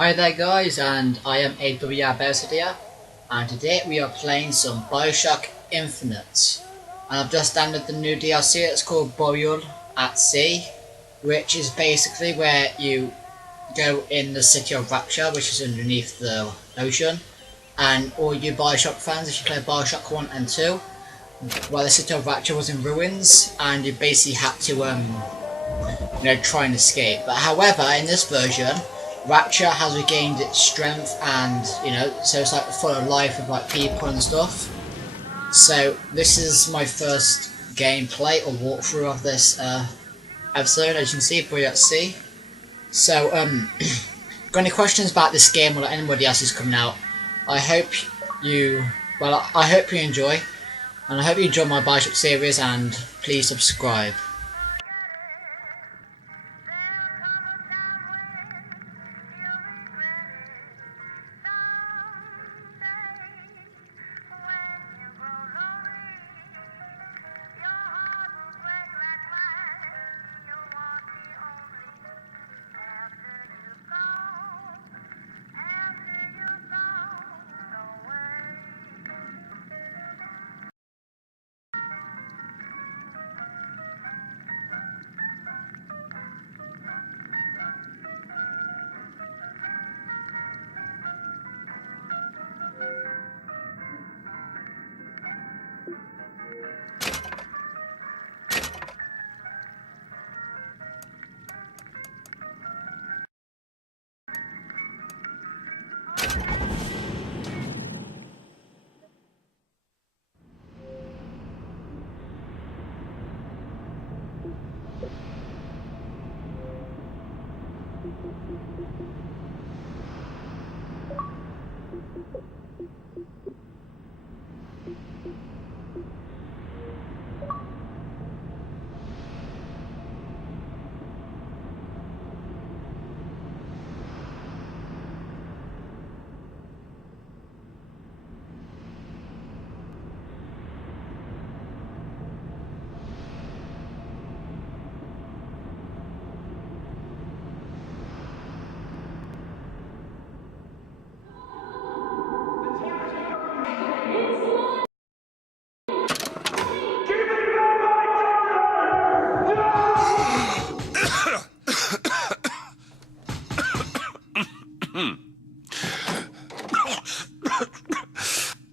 Hi there guys, and I am AWR Bioshock here, and today we are playing some Bioshock Infinite. And I've just downloaded the new DLC. It's called Burial at Sea, which is basically where you go in the city of Rapture, which is underneath the ocean. And all you Bioshock fans, if you play Bioshock 1 and 2, well, the city of Rapture was in ruins, and you basically had to try and escape. But however, in this version, Rapture has regained its strength, and so it's like full of life with like people and stuff. So this is my first gameplay or walkthrough of this episode. As you can see, Boy at Sea. So got any questions about this game or anybody else who's coming out? I hope you enjoy, and I hope you enjoy my Bioshock series, and please subscribe.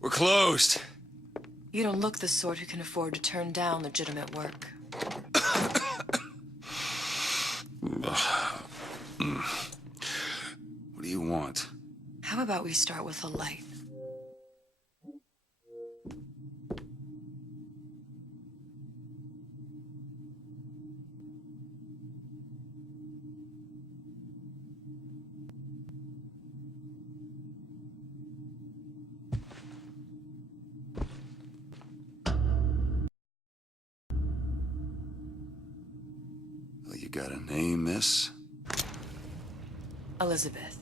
We're closed. You don't look the sort who can afford to turn down legitimate work. What do you want? How about we start with a light? Well, you got a name, miss? Elizabeth.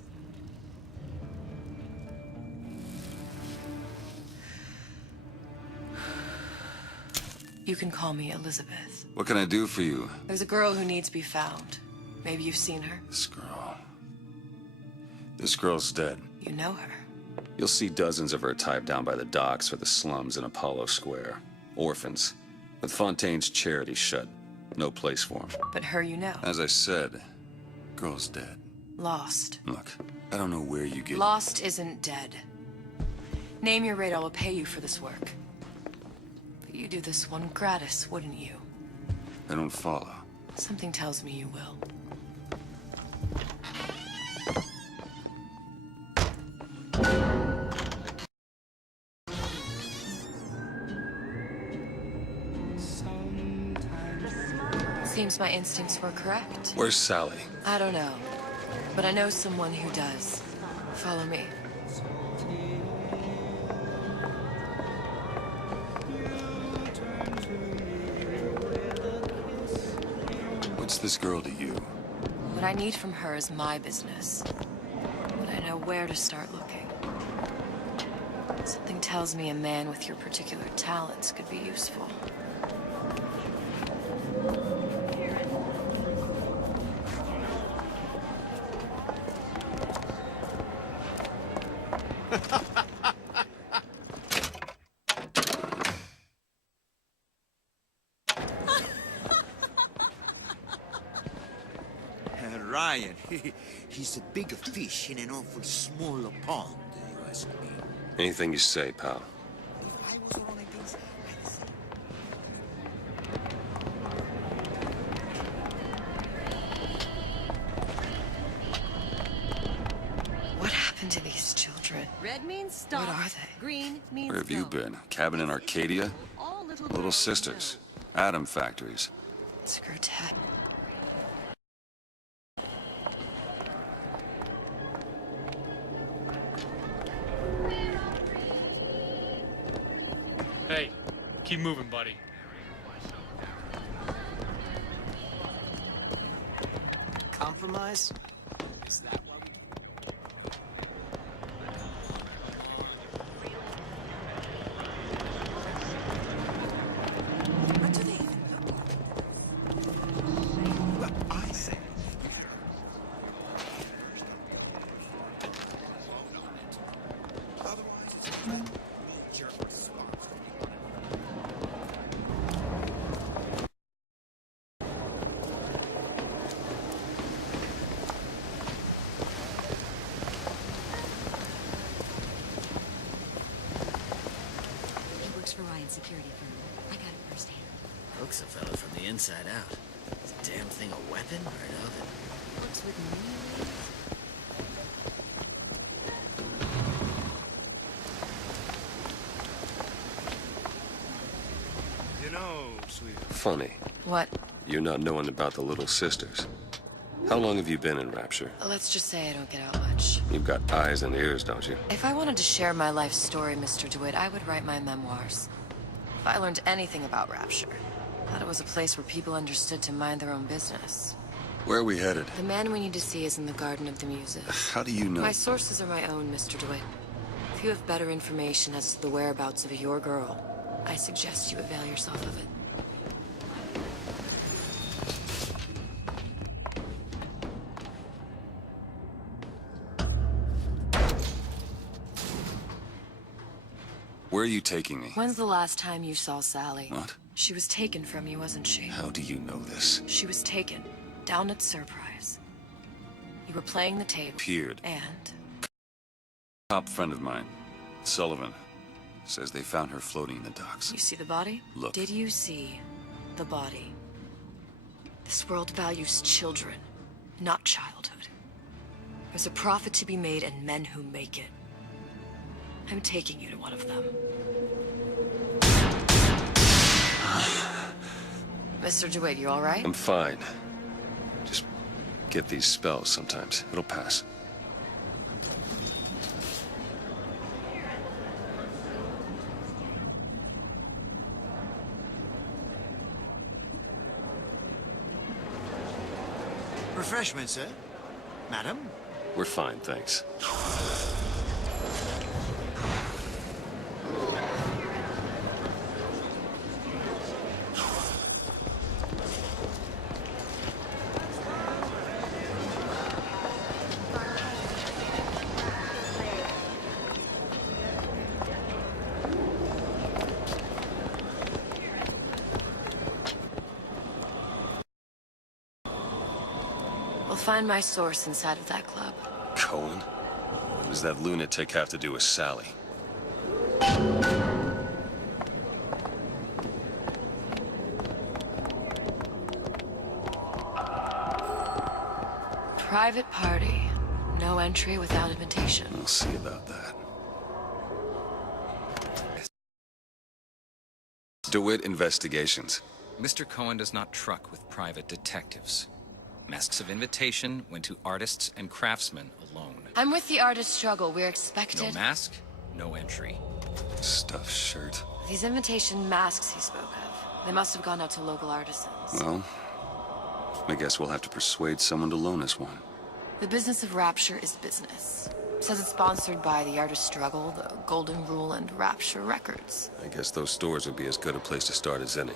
You can call me Elizabeth. What can I do for you? There's a girl who needs to be found. Maybe you've seen her. This girl. This girl's dead. You know her. You'll see dozens of her tied down by the docks or the slums in Apollo Square. Orphans. With Fontaine's charity shut. No place for them. But her you know. As I said, girl's dead. Lost. Look, I don't know where you get... Lost isn't dead. Name your rate, I will pay you for this work. But you do this one gratis, wouldn't you? I don't follow. Something tells me you will. Seems my instincts were correct. Where's Sally? I don't know, but I know someone who does. Follow me. What's this girl to you? What I need from her is my business. But I know where to start looking. Something tells me a man with your particular talents could be useful. Ryan, he's a bigger fish in an awful smaller pond, you ask me. Anything you say, pal. If I was running things, I'd say... What happened to these children? Red means stop. What are they? Green means Where have you go. been? Cabin in Arcadia? All little Little girls sisters. know. Atom factories. Screw Ted. Hey, keep moving, buddy. Compromise? Is that what we... What do they even look like? Well, I say... Otherwise, it's a jerk response. He works for Ryan's security firm. I got it firsthand. Hooks a fella from the inside out. Is the damn thing a weapon or an oven? Works with me. You know, sweetheart. Funny. What? You not knowing about the little sisters. How long have you been in Rapture? Let's just say I don't get out much. You've got eyes and ears, don't you? If I wanted to share my life story, Mr. DeWitt, I would write my memoirs. If I learned anything about Rapture, I thought it was a place where people understood to mind their own business. Where are we headed? The man we need to see is in the Garden of the Muses. How do you know? My sources are my own, Mr. DeWitt. If you have better information as to the whereabouts of your girl, I suggest you avail yourself of it. Where are you taking me? When's the last time you saw Sally? What? She was taken from you, wasn't she? How do you know this? She was taken, down at Surprise. You were playing the tape. Appeared. And? Top friend of mine, Sullivan, says they found her floating in the docks. You see the body? Look. Did you see the body? This world values children, not childhood. There's a profit to be made and men who make it. I'm taking you to one of them. Mr. DeWitt, you all right? I'm fine. Just get these spells sometimes. It'll pass. Refreshment, sir? Madam? We're fine, thanks. We'll find my source inside of that club. Cohen? What does that lunatic have to do with Sally? Private party. No entry without invitation. We'll see about that. DeWitt Investigations. Mr. Cohen does not truck with private detectives. Masks of invitation went to artists and craftsmen alone. I'm with the artist struggle. We're expected. No mask, no entry. Stuffed shirt. These invitation masks he spoke of. They must have gone out to local artisans. Well, I guess we'll have to persuade someone to loan us one. The business of Rapture is business. Says it's sponsored by the Artist Struggle, the Golden Rule, and Rapture Records. I guess those stores would be as good a place to start as any.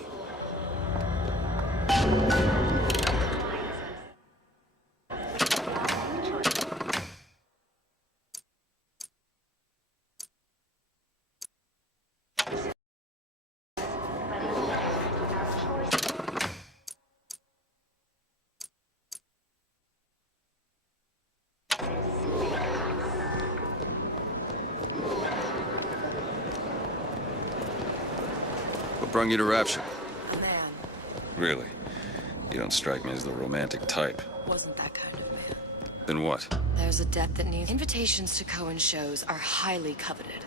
brung you to Rapture? A man. Really? You don't strike me as the romantic type. Wasn't that kind of man. Then what? There's a debt that needs... Invitations to Cohen shows are highly coveted.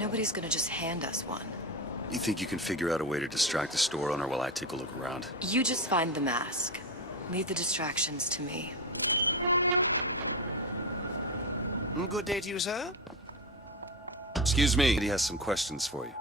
Nobody's gonna just hand us one. You think you can figure out a way to distract the store owner while I take a look around? You just find the mask. Leave the distractions to me. Good day to you, sir. Excuse me. He has some questions for you.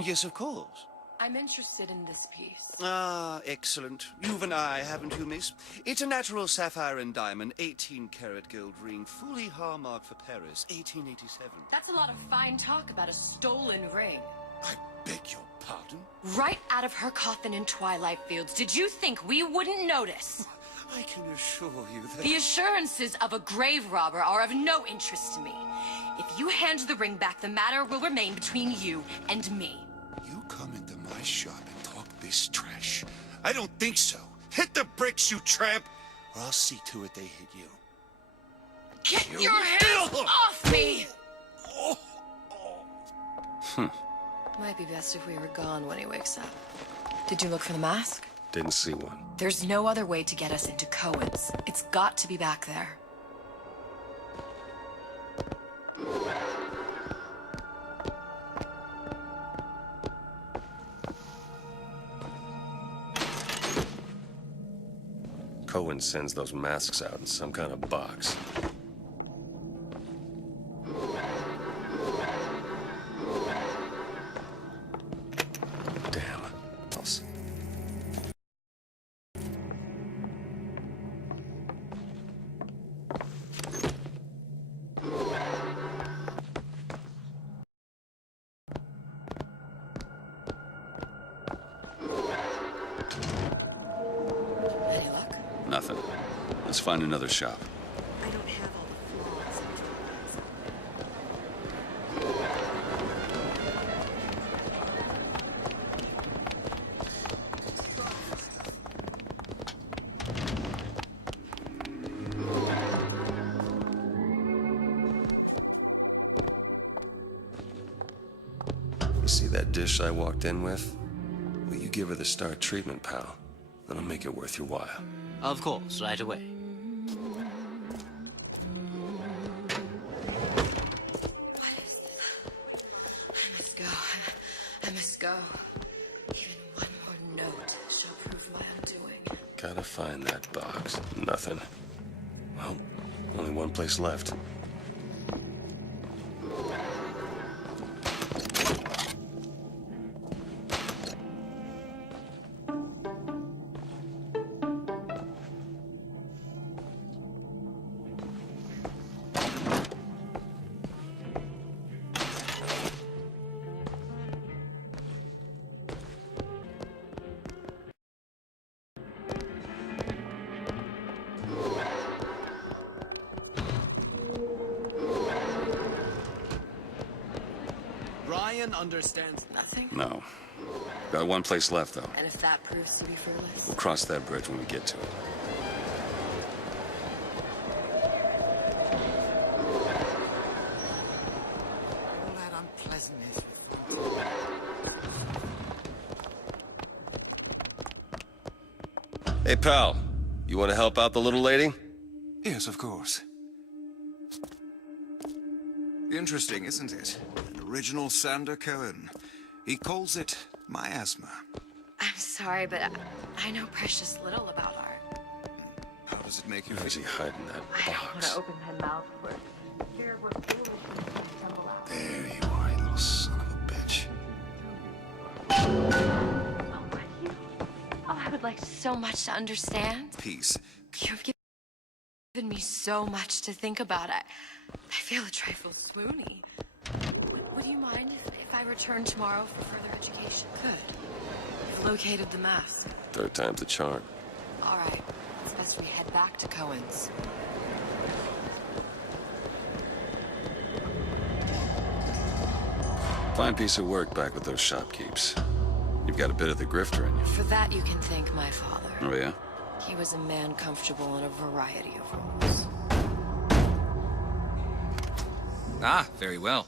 Yes, of course. I'm interested in this piece. Ah, excellent. You've an eye, haven't you, miss? It's a natural sapphire and diamond, 18-karat gold ring, fully hallmarked for Paris, 1887. That's a lot of fine talk about a stolen ring. I beg your pardon? Right out of her coffin in Twilight Fields. Did you think we wouldn't notice? I can assure you that... The assurances of a grave robber are of no interest to me. If you hand the ring back, the matter will remain between you and me. You come into my shop and talk this trash? I don't think so. Hit the bricks, you tramp, or I'll see to it they hit you. Get You your hands will. off me! Oh, oh. Might be best if we were gone when he wakes up. Did you look for the mask? Didn't see one. There's no other way to get us into Cowens. It's got to be back there. Cohen sends those masks out in some kind of box. Damn. Any luck? Nothing. Let's find another shop. I don't have all the flaws. You see that dish I walked in with? Will you give her the star treatment, pal? That'll make it worth your while. Of course, right away. What is this? I must go. I must go. Even one more note shall prove my undoing. Gotta find that box. Nothing. Well, only one place left. Ryan understands. Nothing? No. Got one place left, though. And if that proves to be fruitless? We'll cross that bridge when we get to it. All that unpleasantness. Hey, pal. You want to help out the little lady? Yes, of course. Interesting, isn't it? An original Sander Cohen. He calls it miasma. I'm sorry, but I know precious little about art. How does it make you Where's he feel? hiding that I don't want box? to open my mouth for it. Here, we're tumble out. There you are, you little son of a bitch. Oh, what you? Oh, I would like so much to understand. Peace. You've given me so much to think about. I feel a trifle swoony. Would you mind if I return tomorrow for further education? Good. You've located the mask. Third time's the charm. All right. It's best we head back to Cohen's. Fine piece of work back with those shopkeeps. You've got a bit of the grifter in you. For that, you can thank my father. Oh, yeah? He was a man comfortable in a variety of roles. Ah, very well.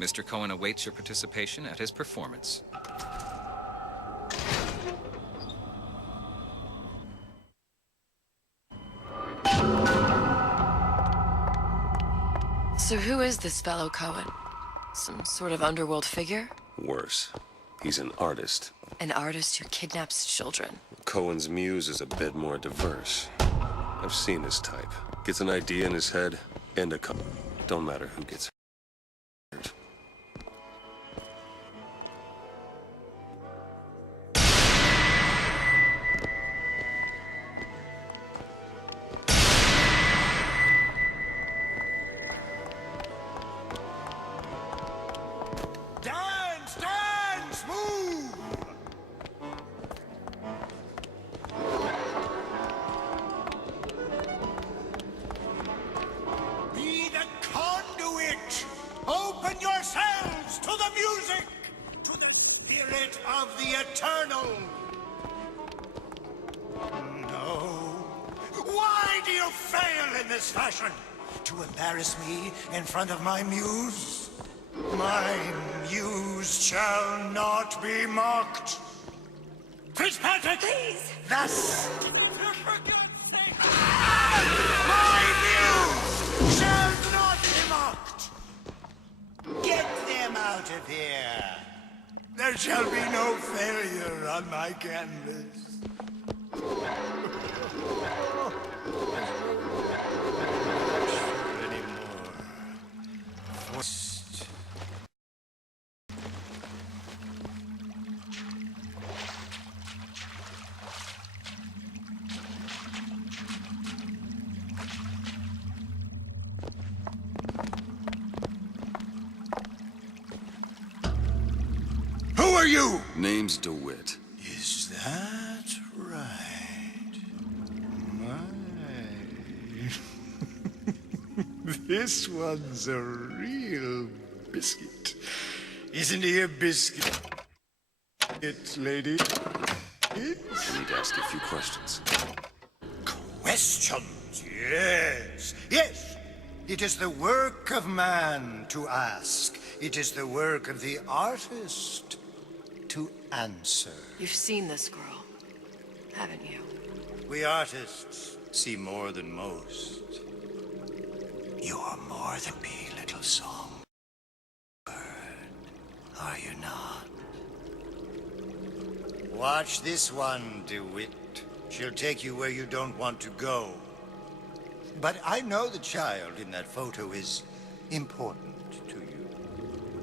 Mr. Cohen awaits your participation at his performance. So who is this fellow Cohen? Some sort of underworld figure? Worse. He's an artist. An artist who kidnaps children. Cohen's muse is a bit more diverse. I've seen this type. Gets an idea in his head, and a couple. Don't matter who gets hurt. Dance, dance, move! Be the conduit! Open yourselves to the music! To the spirit of the eternal! No. Why do you fail in this fashion? To embarrass me in front of my muse? My muse shall not be mocked. Fitzpatrick! Please! Thus! For God's sake! My muse shall not be mocked! Get them out of here! There shall be no failure on my canvas. Who are you? Name's DeWitt. Is that right? My. This one's a real biscuit. Isn't he a biscuit? It, lady? I need to ask you a few questions. Questions, yes. Yes. It is the work of man to ask. It is the work of the artist to answer. You've seen this girl, haven't you? We artists see more than most. You are more than me, little songbird. Are you not? Watch this one, DeWitt. She'll take you where you don't want to go. But I know the child in that photo is important to you.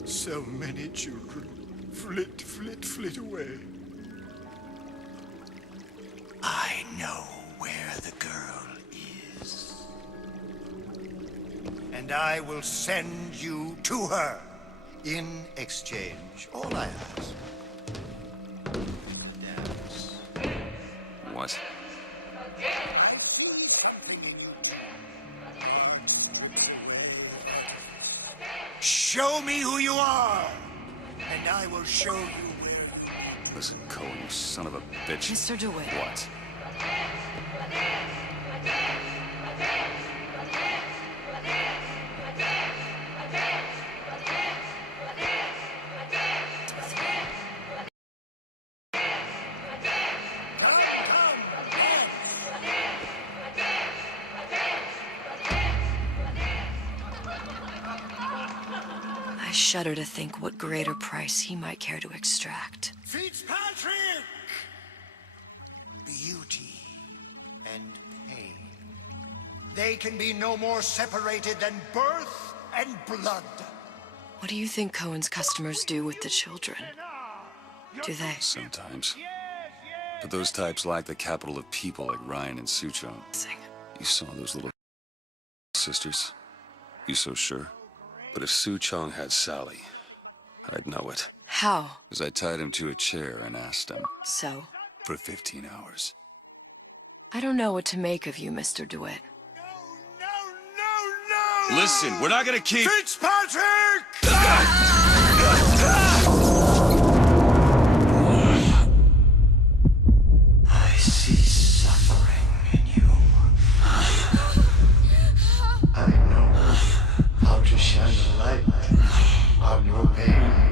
So many children flit, flit, flit away. I know where the girl is. And I will send you to her. In exchange, all I ask. Dance. What? Show me who you are, and I will show you where. Listen, Cohen, you son of a bitch. Mr. DeWitt. What? I shudder to think what greater price he might care to extract. Fitzpatrick! Beauty and pain. They can be no more separated than birth and blood. What do you think Cohen's customers do with the children? Do they? Sometimes. But those types lack the capital of people like Ryan and Suchong. You saw those little sisters? You so sure? But if Suchong had Sally, I'd know it. How? Because I tied him to a chair and asked him. So? For 15 hours. I don't know what to make of you, Mr. DeWitt. No! Listen, we're not gonna keep... Fitzpatrick! I see suffering in you. I know how to shine a light on your pain.